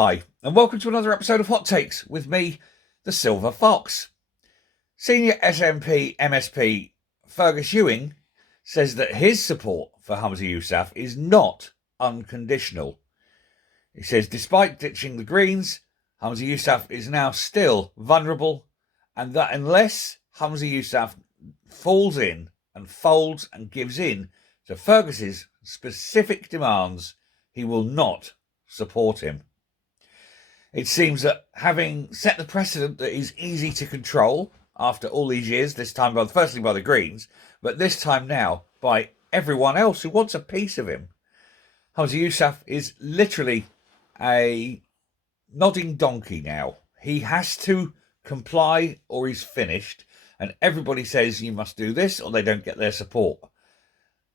Hi, and welcome to another episode of Hot Takes with me, the Silver Fox. Senior SNP MSP Fergus Ewing says that his support for Humza Yousaf is not unconditional. He says despite ditching the Greens, Humza Yousaf is now still vulnerable, and that unless Humza Yousaf falls in and folds and gives in to Fergus's specific demands, he will not support him. It seems that having set the precedent that is easy to control after all these years, this time firstly by the Greens, but this time now by everyone else who wants a piece of him, Humza Yousaf is literally a nodding donkey now. He has to comply or he's finished, and everybody says you must do this or they don't get their support.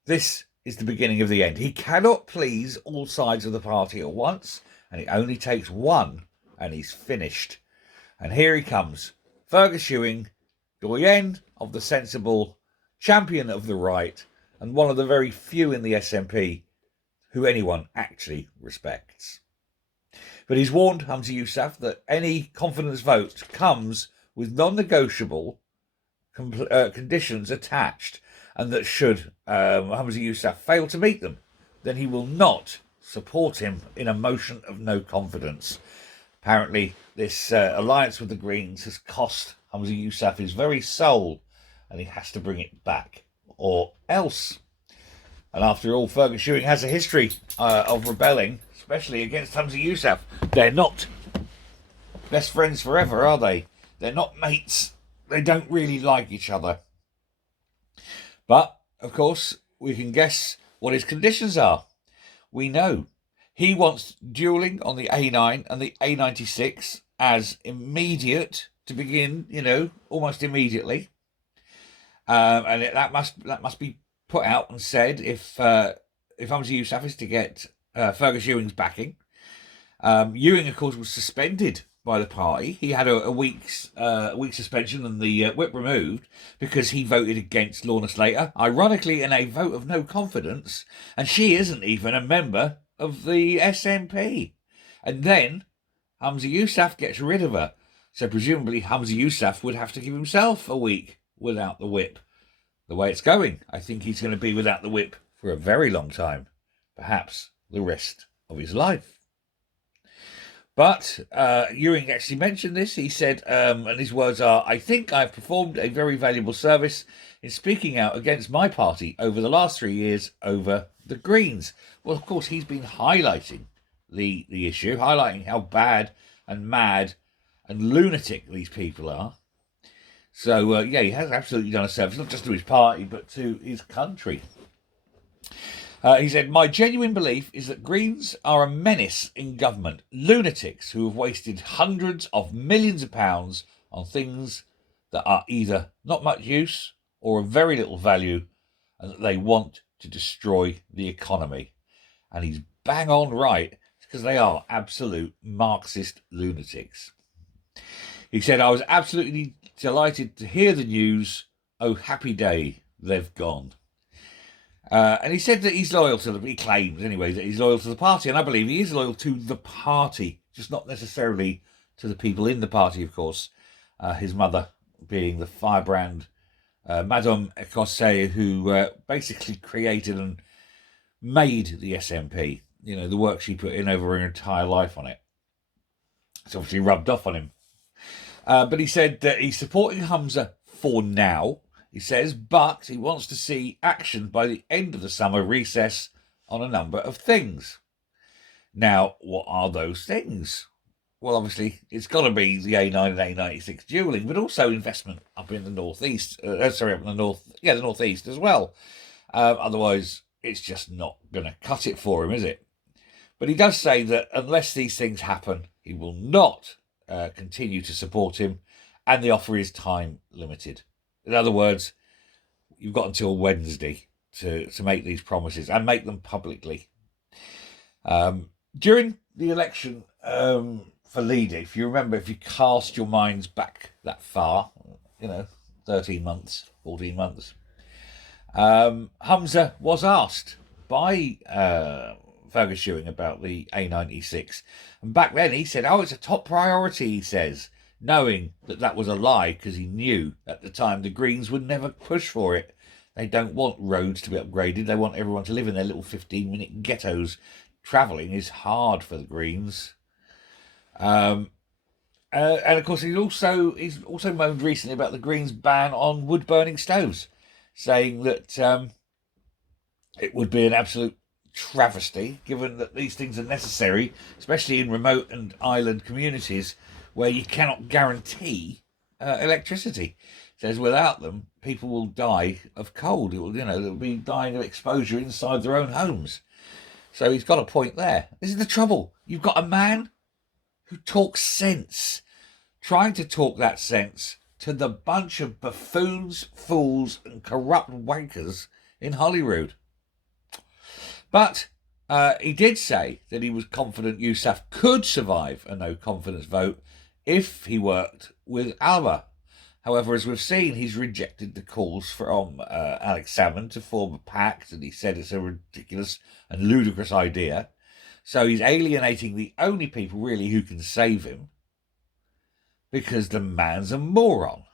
This is the beginning of the end. He cannot please all sides of the party at once, and it only takes one, and he's finished. And here he comes, Fergus Ewing, doyen of the sensible, champion of the right, and one of the very few in the SNP who anyone actually respects. But he's warned Humza Yousaf that any confidence vote comes with non-negotiable conditions attached, and that should Humza Yousaf fail to meet them, then he will not support him in a motion of no confidence. Apparently, this alliance with the Greens has cost Humza Yousaf his very soul, and he has to bring it back, or else. And after all, Fergus Ewing has a history of rebelling, especially against Humza Yousaf. They're not best friends forever, are they? They're not mates. They don't really like each other. But, of course, we can guess what his conditions are. We know he wants duelling on the A9 and the A96 as immediate to begin, almost immediately. And that must be put out and said if Humza Yousaf is to get Fergus Ewing's backing. Ewing, of course, was suspended by the party. He had a week's suspension and the whip removed because he voted against Lorna Slater, ironically in a vote of no confidence, and she isn't even a member of the SNP. And then Humza Yousaf gets rid of her, so presumably Humza Yousaf would have to give himself a week without the whip. The way it's going, I think he's going to be without the whip for a very long time, perhaps the rest of his life. But Ewing actually mentioned this. He said, and his words are, "I think I've performed a very valuable service in speaking out against my party over the last 3 years over the Greens." Well, of course, he's been highlighting the issue, highlighting how bad and mad and lunatic these people are. So, he has absolutely done a service, not just to his party, but to his country. He said, "My genuine belief is that Greens are a menace in government, lunatics who have wasted hundreds of millions of pounds on things that are either not much use or of very little value, and that they want to destroy the economy." And he's bang on right, because they are absolute Marxist lunatics. He said, "I was absolutely delighted to hear the news. Oh, happy day, they've gone." And he said that he's loyal to he claims anyway, that he's loyal to the party. And I believe he is loyal to the party, just not necessarily to the people in the party, of course. His mother being the firebrand Madame Ecosse, who basically created and made the SNP. The work she put in over her entire life on it. It's obviously rubbed off on him. But he said that he's supporting Humza for now. He says, but he wants to see action by the end of the summer recess on a number of things. Now, what are those things? Well, obviously, it's got to be the A9 and A96 duelling, but also investment up in the northeast. The northeast as well. Otherwise, it's just not going to cut it for him, is it? But he does say that unless these things happen, he will not continue to support him, and the offer is time limited. In other words, you've got until Wednesday to make these promises and make them publicly. During the election for leader, if you remember, if you cast your minds back that far, 13 months, 14 months, Humza was asked by Fergus Ewing about the A96. And back then he said, oh, it's a top priority, he says, knowing that that was a lie because he knew at the time the Greens would never push for it. They don't want roads to be upgraded. They want everyone to live in their little 15-minute ghettos. Travelling is hard for the Greens. And of course, he's also moaned recently about the Greens' ban on wood-burning stoves, saying that it would be an absolute travesty, given that these things are necessary, especially in remote and island communities where you cannot guarantee electricity. It says without them, people will die of cold. They'll be dying of exposure inside their own homes. So he's got a point there. This is the trouble. You've got a man who talks sense, trying to talk that sense to the bunch of buffoons, fools, and corrupt wankers in Holyrood. But he did say that he was confident Yousaf could survive a no-confidence vote if he worked with Alba. However, as we've seen, he's rejected the calls from Alex Salmond to form a pact, and he said it's a ridiculous and ludicrous idea. So he's alienating the only people really who can save him, because the man's a moron.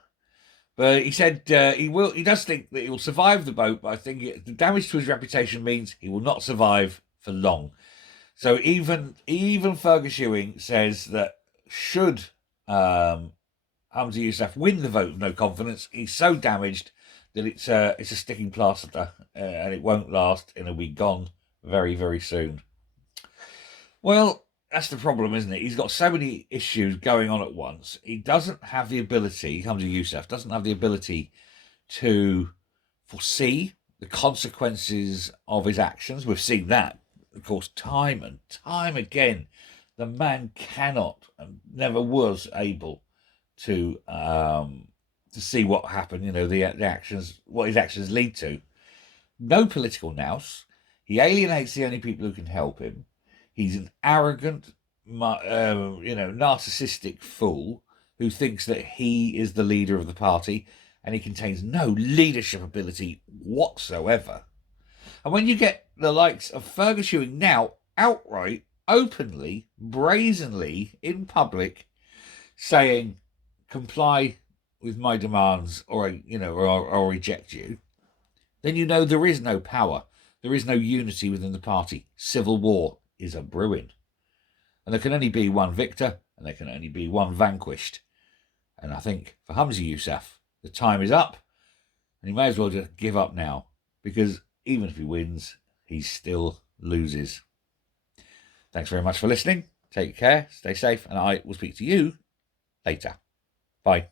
But he said he does think that he will survive the vote, but I think the damage to his reputation means he will not survive for long. So even Fergus Ewing says that should Hamza Yousaf win the vote of no confidence, he's so damaged that it's a sticking plaster and it won't last and it'll be gone very, very soon. Well, that's the problem, isn't it? He's got so many issues going on at once. He doesn't have the ability, Hamza Yousaf doesn't have the ability to foresee the consequences of his actions. We've seen that, of course, time and time again. The man cannot and never was able to see what happened, the actions, what his actions lead to. No political nous. He alienates the only people who can help him. He's an arrogant, narcissistic fool who thinks that he is the leader of the party, and he contains no leadership ability whatsoever. And when you get the likes of Fergus Ewing now outright, openly, brazenly, in public, saying, comply with my demands or reject you, then there is no power. There is no unity within the party. Civil war is a brewing. And there can only be one victor, and there can only be one vanquished. And I think for Hamza Yousaf, the time is up, and he may as well just give up now, because even if he wins, he still loses. Thanks very much for listening. Take care, stay safe, and I will speak to you later. Bye.